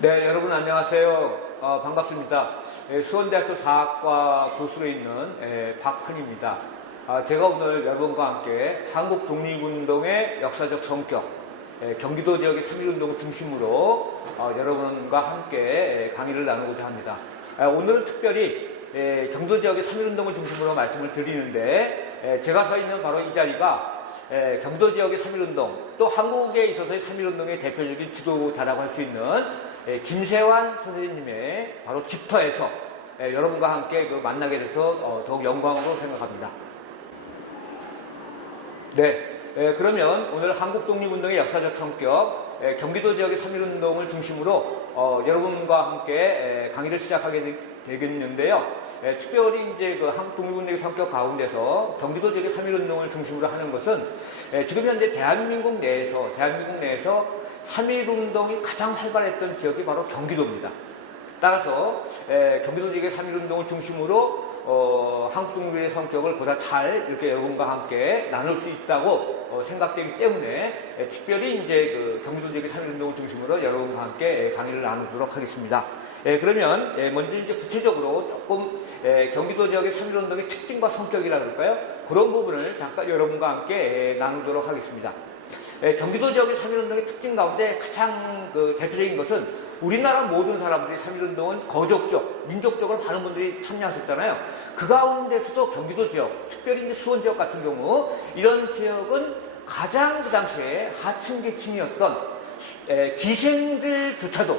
네, 여러분 안녕하세요. 반갑습니다. 수원대학교 사학과 교수로 있는 박헌입니다. 제가 오늘 여러분과 함께 한국 독립운동의 역사적 성격, 경기도 지역의 3.1운동을 중심으로 여러분과 함께 강의를 나누고자 합니다. 오늘은 특별히 경기도 지역의 3.1운동을 중심으로 말씀을 드리는데, 제가 서 있는 바로 이 자리가 경기도 지역의 3.1운동, 또 한국에 있어서의 3.1운동의 대표적인 지도자라고 할 수 있는 김세환 선생님의 바로 집터에서 여러분과 함께 만나게 돼서 더욱 영광으로 생각합니다. 네, 그러면 오늘 한국 독립운동의 역사적 성격, 경기도 지역의 3.1운동을 중심으로 여러분과 함께 강의를 시작하게 되겠는데요. 특별히 이제 한국 독립운동의 성격 가운데서 경기도 지역의 3.1운동을 중심으로 하는 것은 지금 현재 대한민국 내에서 3.1운동이 가장 활발했던 지역이 바로 경기도입니다. 따라서 경기도 지역의 3.1운동을 중심으로 한국 독립의 성격을 보다 잘 이렇게 여러분과 함께 나눌 수 있다고 생각되기 때문에 특별히 이제 경기도 지역의 3.1운동을 중심으로 여러분과 함께 강의를 나누도록 하겠습니다. 그러면 먼저 이제 구체적으로 조금 경기도 지역의 3.1운동의 특징과 성격이라 그럴까요? 그런 부분을 잠깐 여러분과 함께 나누도록 하겠습니다. 경기도 지역의 3.1운동의 특징 가운데 가장 대표적인 것은 우리나라 모든 사람들이 3.1운동은 거적적, 민족적으로 많은 분들이 참여하셨잖아요. 그 가운데서도 경기도 지역, 특별히 이제 수원 지역 같은 경우 이런 지역은 가장 그 당시에 하층 계층이었던 기생들조차도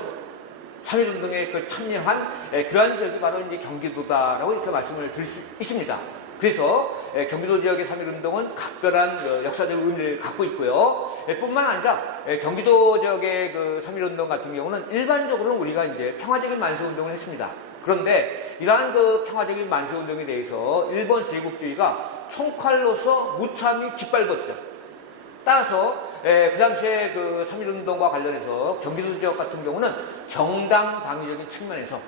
3.1운동에 참여한 그러한 지역이 바로 이제 경기도다라고 이렇게 말씀을 드릴 수 있습니다. 그래서 경기도 지역의 3.1운동은 각별한 역사적 의미를 갖고 있고요. 뿐만 아니라 경기도 지역의 3.1운동 같은 경우는 일반적으로는 우리가 이제 평화적인 만세운동을 했습니다. 그런데 이러한 평화적인 만세운동에 대해서 일본 제국주의가 총칼로서 무참히 짓밟았죠. 따라서 그 당시에 3.1운동과 관련해서 경기도 지역 같은 경우는 정당 방위적인 측면에서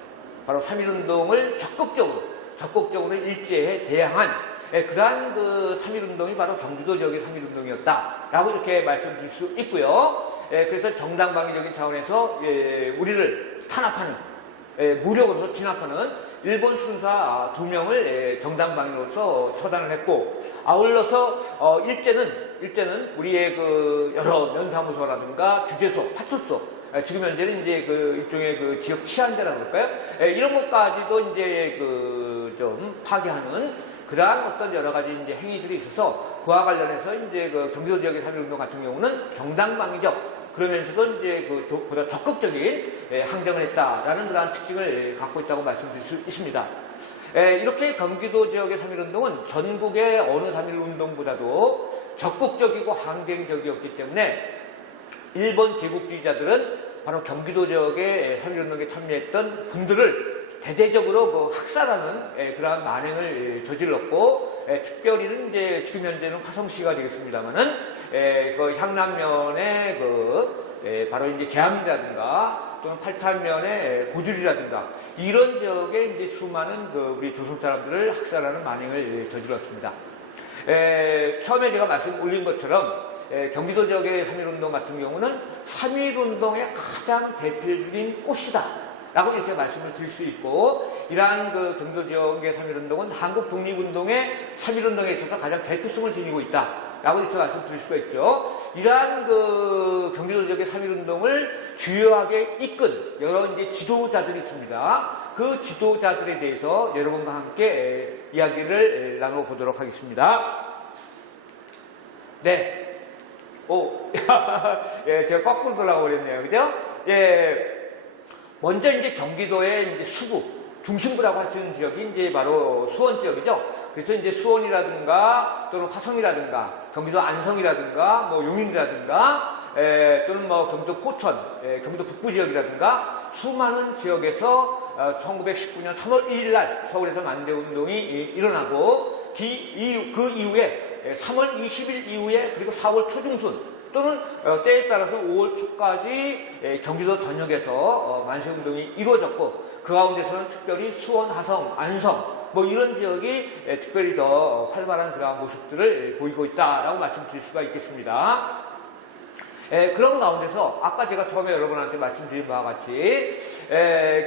바로 3.1운동을 적극적으로 일제에 대항한 그러한 3.1운동이 바로 경기도 지역의 3.1운동이었다라고 이렇게 말씀드릴 수 있고요. 그래서 정당 방위적인 차원에서 우리를 탄압하는, 무력으로 진압하는 일본 순사 2명을 정당 방위로서 처단을 했고, 아울러서 일제는 우리의 여러 면사무소라든가 주재소, 파출소, 지금 현재는 이제 일종의 지역 치안대라 그럴까요? 이런 것까지도 이제 좀 파괴하는 그러한 어떤 여러 가지 이제 행위들이 있어서 그와 관련해서 이제 경기도 지역의 3.1운동 같은 경우는 정당방위적, 그러면서도 이제 보다 적극적인 항쟁을 했다라는 그러한 특징을 갖고 있다고 말씀드릴 수 있습니다. 이렇게 경기도 지역의 3.1운동은 전국의 어느 3.1운동보다도 적극적이고 항쟁적이었기 때문에 일본 제국주의자들은 바로 경기도 지역의 3.1운동에 참여했던 분들을 대대적으로 학살하는 그러한 만행을 저질렀고, 특별히는 이제 지금 현재는 화성시가 되겠습니다만은 향남면의 바로 이제 제암이라든가 또는 팔탄면의 고줄이라든가 이런 지역에 이제 수많은 우리 조선 사람들을 학살하는 만행을 저질렀습니다. 처음에 제가 말씀 올린 것처럼 경기도 지역의 3.1운동 같은 경우는 3.1운동의 가장 대표적인 꽃이다 라고 이렇게 말씀을 드릴 수 있고, 이러한 경기도 지역의 3.1운동은 한국 독립운동의 3.1운동에 있어서 가장 대표성을 지니고 있다 라고 이렇게 말씀드릴 수가 있죠. 이러한 경기도 지역의 3.1운동을 주요하게 이끈 여러 이제 지도자들이 있습니다. 그 지도자들에 대해서 여러분과 함께 이야기를 나눠보도록 하겠습니다. 네. 예, 제가 거꾸로 돌아가 버렸네요. 그죠? 예. 먼저 이제 경기도의 이제 수부, 중심부라고 할 수 있는 지역이 이제 바로 수원 지역이죠. 그래서 이제 수원이라든가 또는 화성이라든가 경기도 안성이라든가 용인이라든가 또는 경기도 포천, 경기도 북부 지역이라든가 수많은 지역에서 1919년 3월 1일 날 서울에서 만대운동이 일어나고 그 이후에 3월 20일 이후에 그리고 4월 초중순 또는 때에 따라서 5월 초까지 경기도 전역에서 만세운동이 이루어졌고, 그 가운데서는 특별히 수원, 화성, 안성 이런 지역이 특별히 더 활발한 그러한 모습들을 보이고 있다라고 말씀드릴 수가 있겠습니다. 그런 가운데서 아까 제가 처음에 여러분한테 말씀드린 바와 같이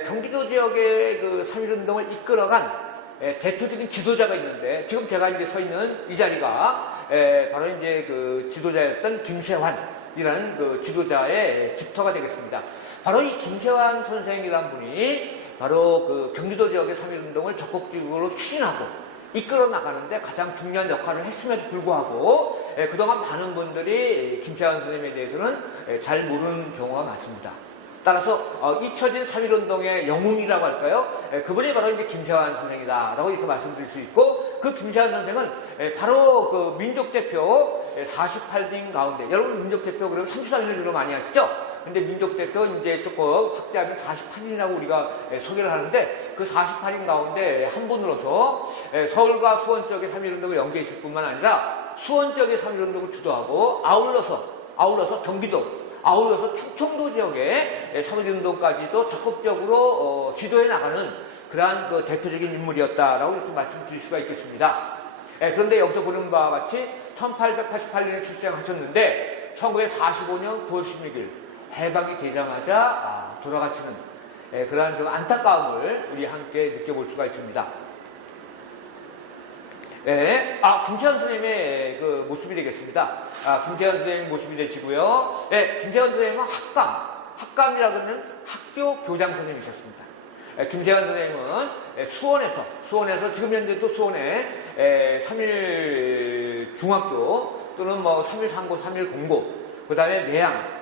경기도 지역의 그 3.1운동을 이끌어간 대표적인 지도자가 있는데, 지금 제가 이제 서 있는 이 자리가 바로 이제 그 지도자였던 김세환이라는 그 지도자의 집터가 되겠습니다. 바로 이 김세환 선생이란 분이 바로 그 경기도 지역의 3.1운동을 적극적으로 추진하고 이끌어 나가는데 가장 중요한 역할을 했음에도 불구하고 그동안 많은 분들이 김세환 선생님에 대해서는 잘 모르는 경우가 많습니다. 따라서 잊혀진 3.1운동의 영웅이라고 할까요? 그분이 바로 이제 김세환 선생이다라고 이렇게 말씀드릴 수 있고, 그 김세환 선생은 바로 그 민족대표 48인 가운데, 여러분 민족대표 그러면 34인을 주로 많이 하시죠? 근데 민족대표 이제 조금 확대하면 48인이라고 우리가 소개를 하는데, 그 48인 가운데 한 분으로서 서울과 수원 지역의 3.1운동을 연계했을 뿐만 아니라 수원 지역의 3.1운동을 주도하고 아울러서 경기도, 아울러서 충청도 지역의 3.1운동까지도 적극적으로 지도해 나가는 그러한 그 대표적인 인물이었다라고 이렇게 말씀드릴 수가 있겠습니다. 그런데 여기서 보는 바와 같이 1888년에 출생하셨는데 1945년 9월 16일 해방이 되자마자 돌아가시는 그러한 좀 안타까움을 우리 함께 느껴볼 수가 있습니다. 김세환 선생님의 그 모습이 되겠습니다. 김세환 선생님 모습이 되시고요. 김세환 선생님은 학감이라고 하는 학교 교장 선생님이셨습니다. 김세환 선생님은 수원에서 지금 현재도 수원에 3.1 중학교 또는 뭐 3.1 상고, 3.1 공고, 그 다음에 매양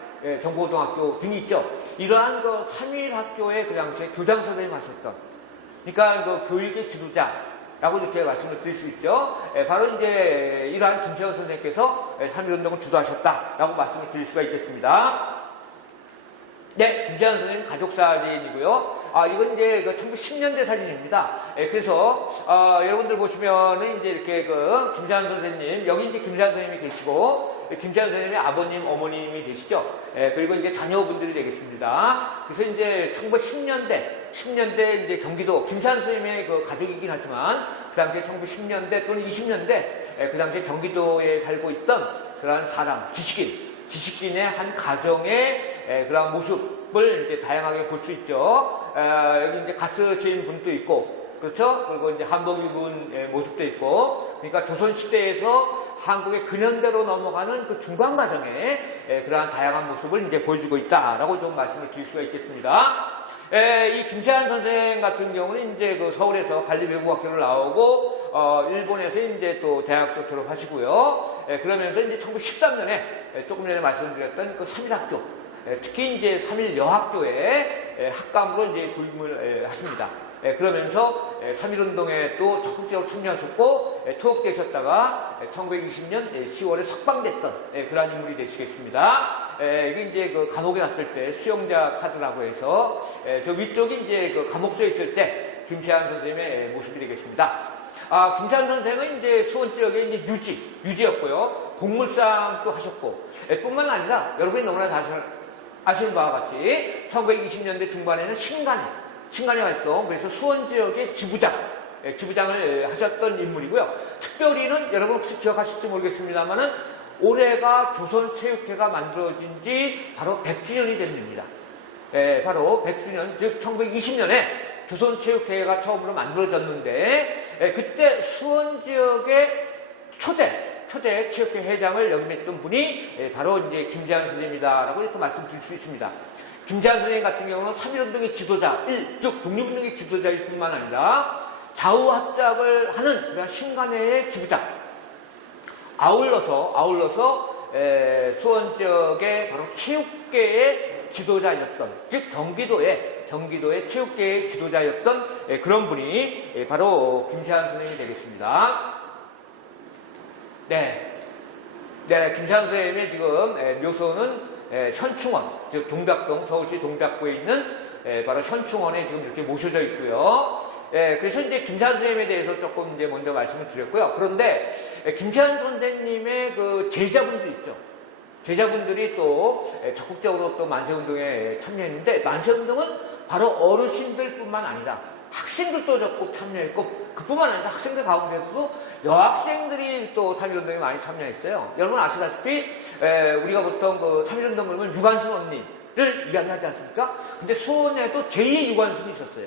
정보고등학교 등이 있죠. 이러한 그 3.1 학교의 그 당시에 교장 선생님 하셨던, 그러니까 그 교육의 지도자 라고 이렇게 말씀을 드릴 수 있죠. 바로 이제 이러한 김세환 선생님께서 3.1운동을 주도하셨다라고 말씀을 드릴 수가 있겠습니다. 네, 김세환 선생님 가족 사진이고요. 이건 이제 그 1910년대 사진입니다. 그래서 여러분들 보시면은 이제 이렇게 그 김세환 선생님, 여기 이제 김세환 선생님이 계시고 김세환 선생님의 아버님, 어머님이 계시죠. 그리고 이제 자녀분들이 되겠습니다. 그래서 이제 1910년대 이제 경기도 김세환 선생님의 그 가족이긴 하지만 그 당시에 1910년대 또는 20년대 그 당시에 경기도에 살고 있던 그러한 사람, 지식인의 한 가정의 그러한 모습을 이제 다양하게 볼 수 있죠. 여기 이제 가스 지은 분도 있고, 그렇죠? 그리고 이제 한복 입은 모습도 있고, 그러니까 조선시대에서 한국의 근현대로 넘어가는 그 중간 과정에 그러한 다양한 모습을 이제 보여주고 있다라고 좀 말씀을 드릴 수가 있겠습니다. 이 김세환 선생 같은 경우는 이제 그 서울에서 관리외국학교를 나오고, 일본에서 이제 또 대학도 졸업하시고요. 그러면서 이제 1913년에 조금 전에 말씀드렸던 그 3.1학교, 특히 이제 3.1 여학교에 학감으로 이제 부임을 하십니다. 그러면서 3.1운동에 또 적극적으로 참여하셨고, 투옥되셨다가 1920년 10월에 석방됐던 그러한 인물이 되시겠습니다. 이게 이제 그 감옥에 갔을 때 수용자 카드라고 해서 저 위쪽이 이제 그 감옥소에 있을 때 김세환 선생님의 모습이 되겠습니다. 김세환 선생은 이제 수원 지역의 이제 유지였고요. 공물상도 하셨고, 뿐만 아니라 여러분이 너무나 다 아시는 바와 같이 1920년대 중반에는 신간의 활동, 그래서 수원 지역의 지부장을 하셨던 인물이고요. 특별히는 여러분 혹시 기억하실지 모르겠습니다만은 올해가 조선체육회가 만들어진 지 바로 100주년이 됩니다. 바로 100주년, 즉 1920년에 조선체육회가 처음으로 만들어졌는데, 그때 수원 지역의 초대 체육회 회장을 역임했던 분이 바로 이제 김세환 선생님이다라고 이렇게 말씀드릴 수 있습니다. 김세환 선생님 같은 경우는 3.1운동의 지도자, 즉 독립운동의 지도자일 뿐만 아니라 좌우합작을 하는 그런 신간회의 지부장, 아울러서 수원 지역의 바로 체육계의 지도자였던, 즉 경기도의 체육계의 지도자였던 그런 분이 바로 김세환 선생님이 되겠습니다. 네, 김세환 선생님의 지금 묘소는 현충원, 즉 동작동, 서울시 동작구에 있는 바로 현충원에 지금 이렇게 모셔져 있고요. 그래서 이제 김세환 선생님에 대해서 조금 이제 먼저 말씀을 드렸고요. 그런데 김세환 선생님의 그 제자분들 있죠. 제자분들이 또 적극적으로 또 만세운동에 참여했는데, 만세운동은 바로 어르신들뿐만 아니라 학생들도 적극 참여했고, 그뿐만 아니라 학생들 가운데서도 여학생들이 또 3.1운동에 많이 참여했어요. 여러분 아시다시피 우리가 보통 그 3.1운동 그러면 유관순 언니를 이야기하지 않습니까? 근데 수원에도 제2의 유관순이 있었어요.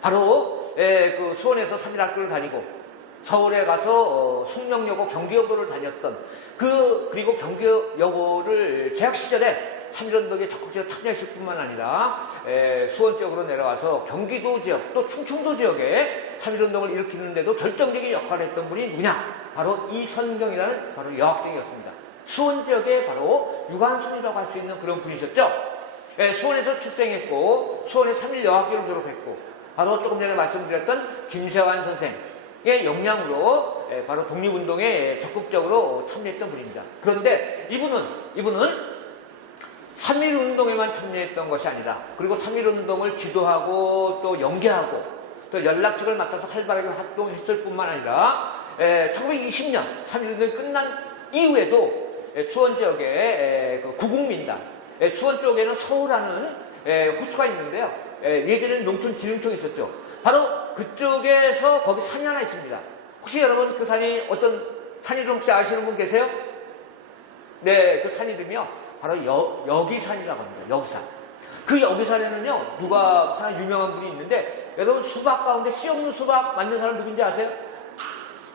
바로 그 수원에서 3.1학교를 다니고 서울에 가서 숙명여고 경기여고를 다녔던 그리고 경기여고를 재학 시절에 3.1운동에 적극적으로 참여했을 뿐만 아니라 수원 지역으로 내려와서 경기도 지역 또 충청도 지역에 3.1운동을 일으키는데도 결정적인 역할을 했던 분이 누구냐? 바로 이선경이라는 바로 여학생이었습니다. 수원 지역에 바로 유관순이라고 할 수 있는 그런 분이셨죠. 수원에서 출생했고 수원의 3.1 여학교를 졸업했고 바로 조금 전에 말씀드렸던 김세환 선생의 역량으로 바로 독립운동에 적극적으로 참여했던 분입니다. 그런데 이분은 3.1운동에만 참여했던 것이 아니라 그리고 3.1운동을 지도하고 또 연계하고 또 연락직을 맡아서 활발하게 활동했을 뿐만 아니라 1920년 3.1운동이 끝난 이후에도 수원 지역의 구국민단, 수원 쪽에는 서울하는 호수가 있는데요. 예전에는 농촌진흥청이 있었죠. 바로 그쪽에서 거기 산이 하나 있습니다. 혹시 여러분 그 산이 어떤 산이를 혹시 아시는 분 계세요? 네, 그 산 이름이요. 바로 여기산이라고 합니다. 여기산. 그 여기산에는요, 누가 하나 유명한 분이 있는데, 여러분 수박 가운데 씨 없는 수박 만든 사람 누군지 아세요?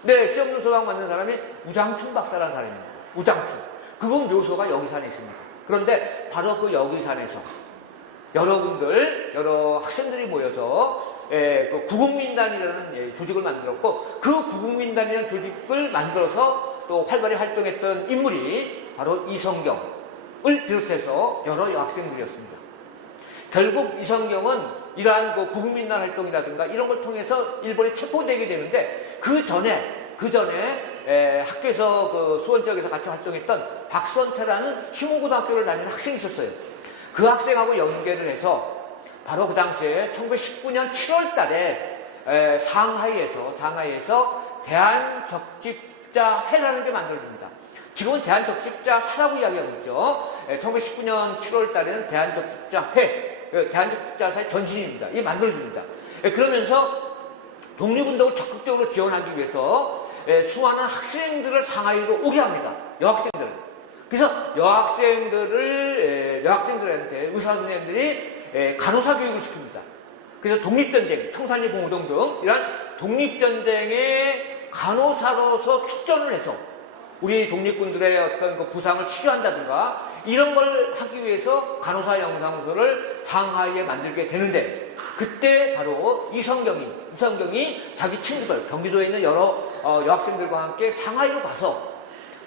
네, 씨 없는 수박 만든 사람이 우장춘 박사라는 사람입니다. 우장춘. 그분 묘소가 여기산에 있습니다. 그런데 바로 그 여기산에서 여러 학생들이 모여서 그 구국민단이라는 조직을 만들었고, 그 구국민단이라는 조직을 만들어서 또 활발히 활동했던 인물이 바로 이성경을 비롯해서 여러 여학생들이었습니다. 결국 이성경은 이러한 그 구국민단 활동이라든가 이런 걸 통해서 일본에 체포되게 되는데 그 전에 학교에서 그 수원 지역에서 같이 활동했던 박선태라는 시문고등학교를 다니는 학생이 있었어요. 그 학생하고 연계를 해서 바로 그 당시에 1919년 7월 달에 상하이에서 대한적집자회라는 게 만들어집니다. 지금은 대한적집자사라고 이야기하고 있죠. 1919년 7월 달에는 대한적집자회, 대한적집자사의 전신입니다. 이게 만들어집니다. 그러면서 독립운동을 적극적으로 지원하기 위해서 수많은 학생들을 상하이로 오게 합니다. 여학생들을. 그래서 여학생들한테 의사선생님들이 간호사 교육을 시킵니다. 그래서 독립전쟁, 청산리 봉우동 등 이런 독립전쟁에 간호사로서 출전을 해서 우리 독립군들의 어떤 그 부상을 치료한다든가 이런 걸 하기 위해서 간호사 영상소를 상하이에 만들게 되는데 그때 바로 이성경이 자기 친구들, 경기도에 있는 여러 여학생들과 함께 상하이로 가서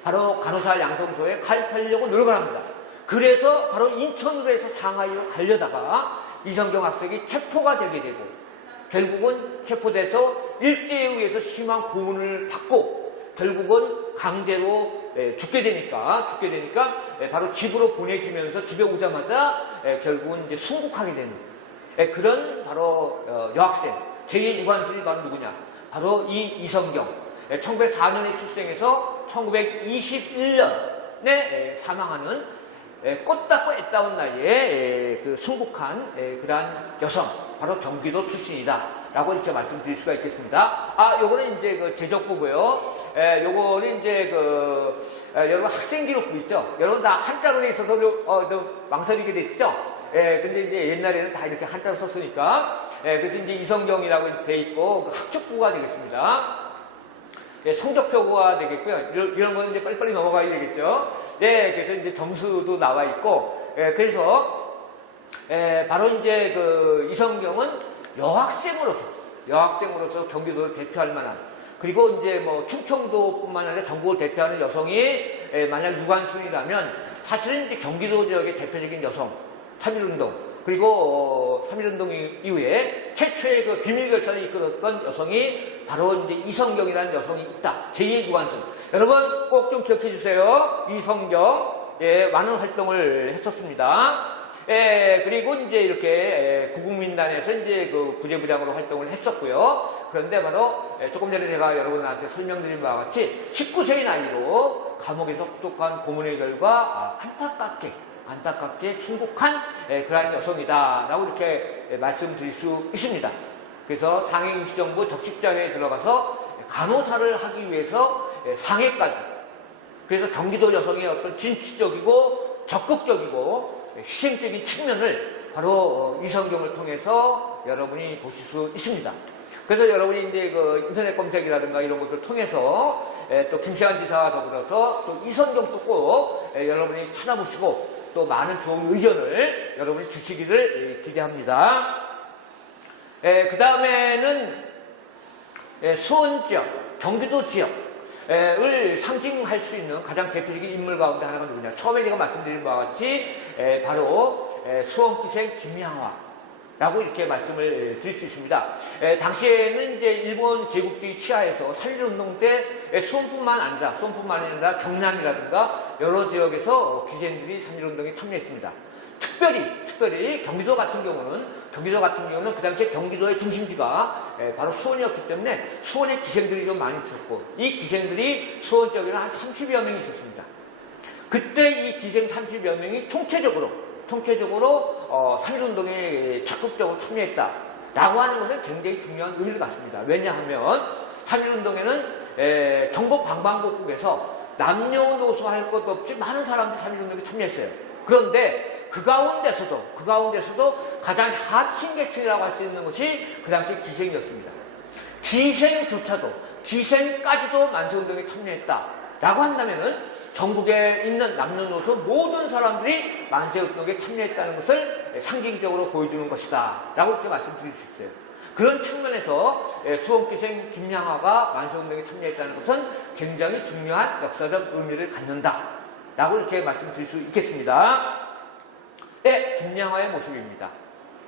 바로 간호사 양성소에 가입하려고 노력을 합니다. 그래서 바로 인천으로 해서 상하이로 가려다가 이성경 학생이 체포가 되게 되고 결국은 체포돼서 일제에 의해서 심한 고문을 받고 결국은 강제로 죽게 되니까 바로 집으로 보내지면서 집에 오자마자 결국은 이제 순국하게 되는 그런 바로 여학생 제2의 유관순이 바로 누구냐? 바로 이 이성경 1904년에 출생해서 1921년에 사망하는 꽃다고 애따온 나이에 그 순국한 그러한 여성 바로 경기도 출신이다. 라고 이렇게 말씀드릴 수가 있겠습니다. 요거는 이제 그 제적부고요. 요거는 이제 여러분 학생 기록부 있죠? 여러분 다 한자로 돼 있어서 좀 망설이게 되시죠? 근데 이제 옛날에는 다 이렇게 한자로 썼으니까. 그래서 이제 이성경이라고 돼 있고, 그 학적부가 되겠습니다. 성적표가 되겠고요. 이런 거는 이제 빨리빨리 넘어가야 되겠죠? 그래서 이제 점수도 나와 있고, 그래서, 바로 이제 그 이성경은 여학생으로서 경기도를 대표할 만한 그리고 이제 뭐 충청도뿐만 아니라 전국을 대표하는 여성이 만약 유관순이라면 사실은 이제 경기도 지역의 대표적인 여성 3.1운동 그리고 3.1운동 이후에 최초의 그 비밀결사를 이끌었던 여성이 바로 이제 이성경이라는 여성이 있다. 제2의 유관순. 여러분 꼭 좀 기억해 주세요. 이성경 많은 활동을 했었습니다. 그리고 이제 이렇게 구국민단에서 이제 그 부재부장으로 활동을 했었고요. 그런데 바로 조금 전에 제가 여러분한테 설명드린 바와 같이 19세의 나이로 감옥에서 혹독한 고문의 결과 안타깝게 순국한 그러한 여성이다라고 이렇게 말씀드릴 수 있습니다. 그래서 상해 임시정부 적십자회에 들어가서 간호사를 하기 위해서 상해까지. 그래서 경기도 여성의 어떤 진취적이고 적극적이고 희생적인 측면을 바로 이성경을 통해서 여러분이 보실 수 있습니다. 그래서 여러분이 이제 그 인터넷 검색이라든가 이런 것들을 통해서 또 김세환 지사와 더불어서 또 이성경도 꼭 여러분이 찾아보시고 또 많은 좋은 의견을 여러분이 주시기를 기대합니다. 그 다음에는 수원 지역, 경기도 지역을 상징할 수 있는 가장 대표적인 인물 가운데 하나가 누구냐. 처음에 제가 말씀드린 바와 같이 바로 수원기생 김양화라고 이렇게 말씀을 드릴 수 있습니다. 당시에는 이제 일본 제국주의 치하에서 3.1운동 때 수원뿐만 아니라 경남이라든가 여러 지역에서 기생들이 3.1운동에 참여했습니다. 특별히 경기도 같은 경우는 그 당시에 경기도의 중심지가 바로 수원이었기 때문에 수원에 기생들이 좀 많이 있었고 이 기생들이 수원 지역에는 한 30여 명이 있었습니다. 그때 이 기생 30여 명이 총체적으로 3.1운동에 적극적으로 참여했다라고 하는 것은 굉장히 중요한 의미를 갖습니다. 왜냐하면 3.1운동에는 전국 방방곡곡에서 남녀노소 할 것 없이 많은 사람들이 3.1운동에 참여했어요. 그런데 그 가운데서도 가장 하층 계층이라고 할 수 있는 것이 그 당시 기생이었습니다. 기생까지도 만세운동에 참여했다라고 한다면은 전국에 있는 남녀노소 모든 사람들이 만세운동에 참여했다는 것을 상징적으로 보여주는 것이다 라고 이렇게 말씀드릴 수 있어요. 그런 측면에서 수원기생 김양화가 만세운동에 참여했다는 것은 굉장히 중요한 역사적 의미를 갖는다 라고 이렇게 말씀드릴 수 있겠습니다. 김양화의 모습입니다.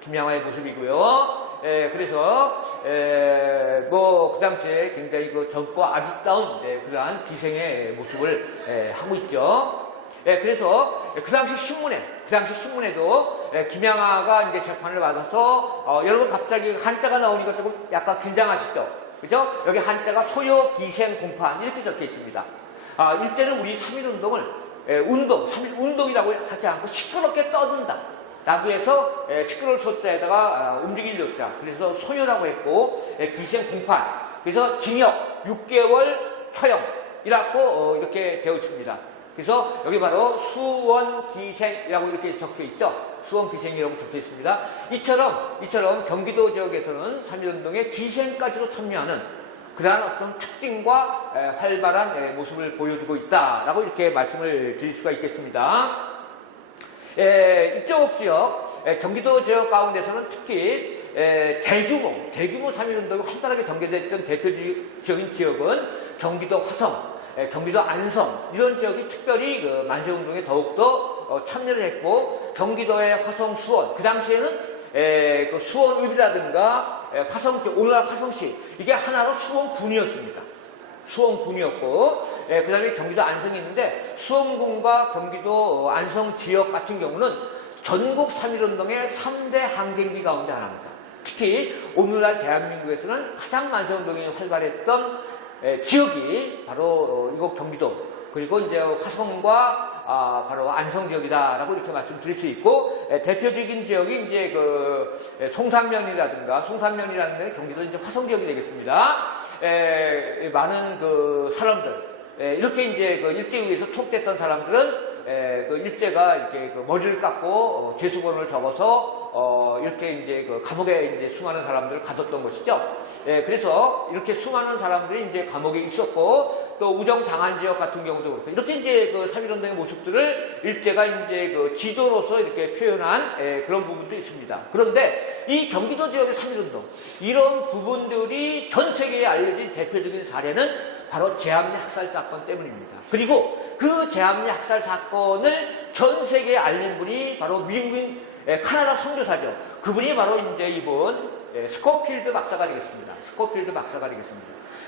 김양화의 모습이고요. 그래서 그 당시에 굉장히 그 젊고 아름다운 그러한 기생의 모습을 하고 있죠. 그래서 그 당시 신문에도 김양화가 이제 재판을 받아서 여러분 갑자기 한자가 나오니까 조금 약간 긴장하시죠? 그죠? 여기 한자가 소요 기생 공판 이렇게 적혀 있습니다. 일제는 우리 3.1운동을 3.1 운동이라고 하지 않고 시끄럽게 떠든다 라고 해서 시끄러울 소자에다가 움직일 요자, 그래서 소요라고 했고 기생 공판, 그래서 징역 6개월 처형이라고 이렇게 되어 있습니다. 그래서 여기 바로 수원기생이라고 이렇게 적혀 있죠. 수원기생이라고 적혀 있습니다. 이처럼 경기도 지역에서는 3.1운동에 기생까지도 참여하는 그러한 어떤 특징과 활발한 모습을 보여주고 있다라고 이렇게 말씀을 드릴 수가 있겠습니다. 이쪽 지역, 경기도 지역 가운데서는 특히 대규모 3.1운동이 활발하게 전개됐던 대표적인 지역은 경기도 화성, 경기도 안성 이런 지역이 특별히 그 만세운동에 더욱더 참여를 했고 경기도의 화성, 수원 그 당시에는 그 수원읍이라든가 오늘날 화성시 이게 하나로 수원군이었습니다. 수원군이었고 그 다음에 경기도 안성이 있는데 수원군과 경기도 안성 지역 같은 경우는 전국 3.1운동의 3대 항쟁지 가운데 하나입니다. 특히 오늘날 대한민국에서는 가장 만세운동이 활발했던 지역이 바로 이곳 경기도 그리고 이제 화성과 바로 안성 지역이다라고 이렇게 말씀드릴 수 있고 대표적인 지역이 이제 그 송산면이라는 데 경기도 이제 화성 지역이 되겠습니다. 많은 그 사람들 이렇게 이제 그 일제에 의해서 투옥됐던 사람들은 그 일제가 이렇게 그 머리를 깎고 죄수번호를 적어서 이렇게 이제 그 감옥에 이제 수많은 사람들을 가뒀던 것이죠. 그래서 이렇게 수많은 사람들이 이제 감옥에 있었고 또 우정장안 지역 같은 경우도 그렇고 이렇게 이제 그 3.1운동의 모습들을 일제가 이제 그 지도로서 이렇게 표현한 그런 부분도 있습니다. 그런데 이 경기도 지역의 3.1운동 이런 부분들이 전 세계에 알려진 대표적인 사례는 바로 제암리 학살 사건 때문입니다. 그리고 그 제암리 학살 사건을 전 세계에 알린 분이 바로 미국인 카나다 선교사죠. 그분이 바로 이제 이분 스코필드 박사가 되겠습니다.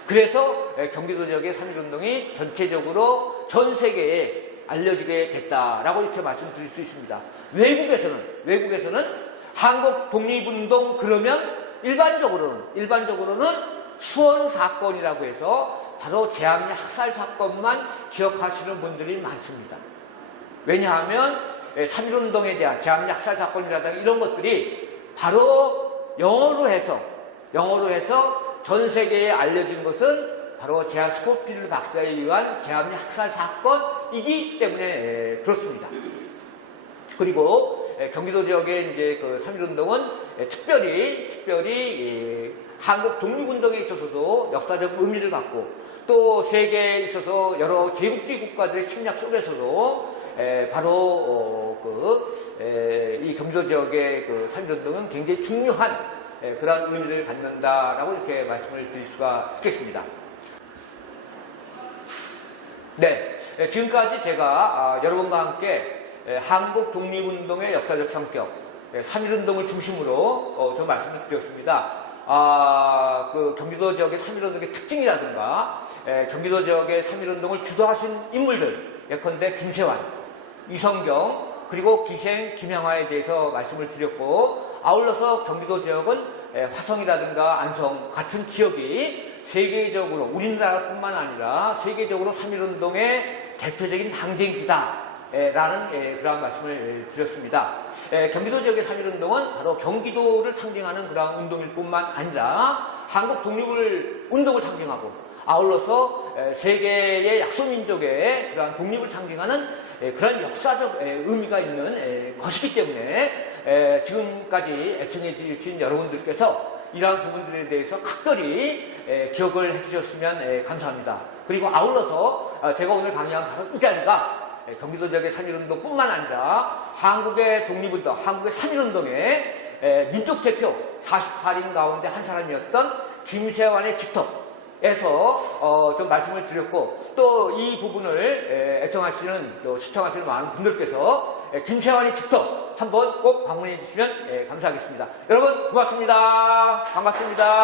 그래서 경기도 지역의 3.1운동이 전체적으로 전 세계에 알려지게 됐다라고 이렇게 말씀드릴 수 있습니다. 외국에서는 한국 독립운동 그러면 일반적으로는 수원 사건이라고 해서 바로 제암리 학살 사건만 기억하시는 분들이 많습니다. 왜냐하면 3.1운동에 대한 제암리 학살 사건이라든가 이런 것들이 바로 영어로 해서 영어로 해서 전 세계에 알려진 것은 바로 제아 스코필드 박사에 의한 제압리 학살 사건이기 때문에 그렇습니다. 그리고 경기도 지역의 이제 그 3.1운동은 특별히 한국 독립운동에 있어서도 역사적 의미를 갖고 또 세계에 있어서 여러 제국주의 국가들의 침략 속에서도 바로 이 경기도 지역의 그 3.1운동은 굉장히 중요한 그러한 의미를 갖는다라고 이렇게 말씀을 드릴 수가 있겠습니다. 네, 지금까지 제가 여러분과 함께 한국 독립운동의 역사적 성격, 3.1운동을 중심으로 좀 말씀을 드렸습니다. 그 경기도 지역의 3.1운동의 특징이라든가 경기도 지역의 3.1운동을 주도하신 인물들, 예컨대 김세환, 이성경, 그리고 기생 김양화에 대해서 말씀을 드렸고, 아울러서 경기도 지역은 화성이라든가 안성 같은 지역이 세계적으로 우리나라뿐만 아니라 세계적으로 3.1운동의 대표적인 항쟁지다 라는 그러한 말씀을 드렸습니다. 경기도 지역의 3.1운동은 바로 경기도를 상징하는 그러한 운동일 뿐만 아니라 한국 독립운동을 상징하고 아울러서 세계의 약소민족의 그러한 독립을 상징하는 그런 역사적 의미가 있는 것이기 때문에 지금까지 애청해 주신 여러분들께서 이러한 부분들에 대해서 각별히 기억을 해주셨으면 감사합니다. 그리고 아울러서 제가 오늘 강의한 바로 이 자리가 경기도 지역의 3.1운동 뿐만 아니라 한국의 독립운동, 한국의 3.1운동의 민족 대표 48인 가운데 한 사람이었던 김세환의 집터에서 좀 말씀을 드렸고, 또 이 부분을 애청하시는, 또 시청하시는 많은 분들께서 김세환의 집터 한번 꼭 방문해 주시면 감사하겠습니다. 여러분 고맙습니다. 반갑습니다.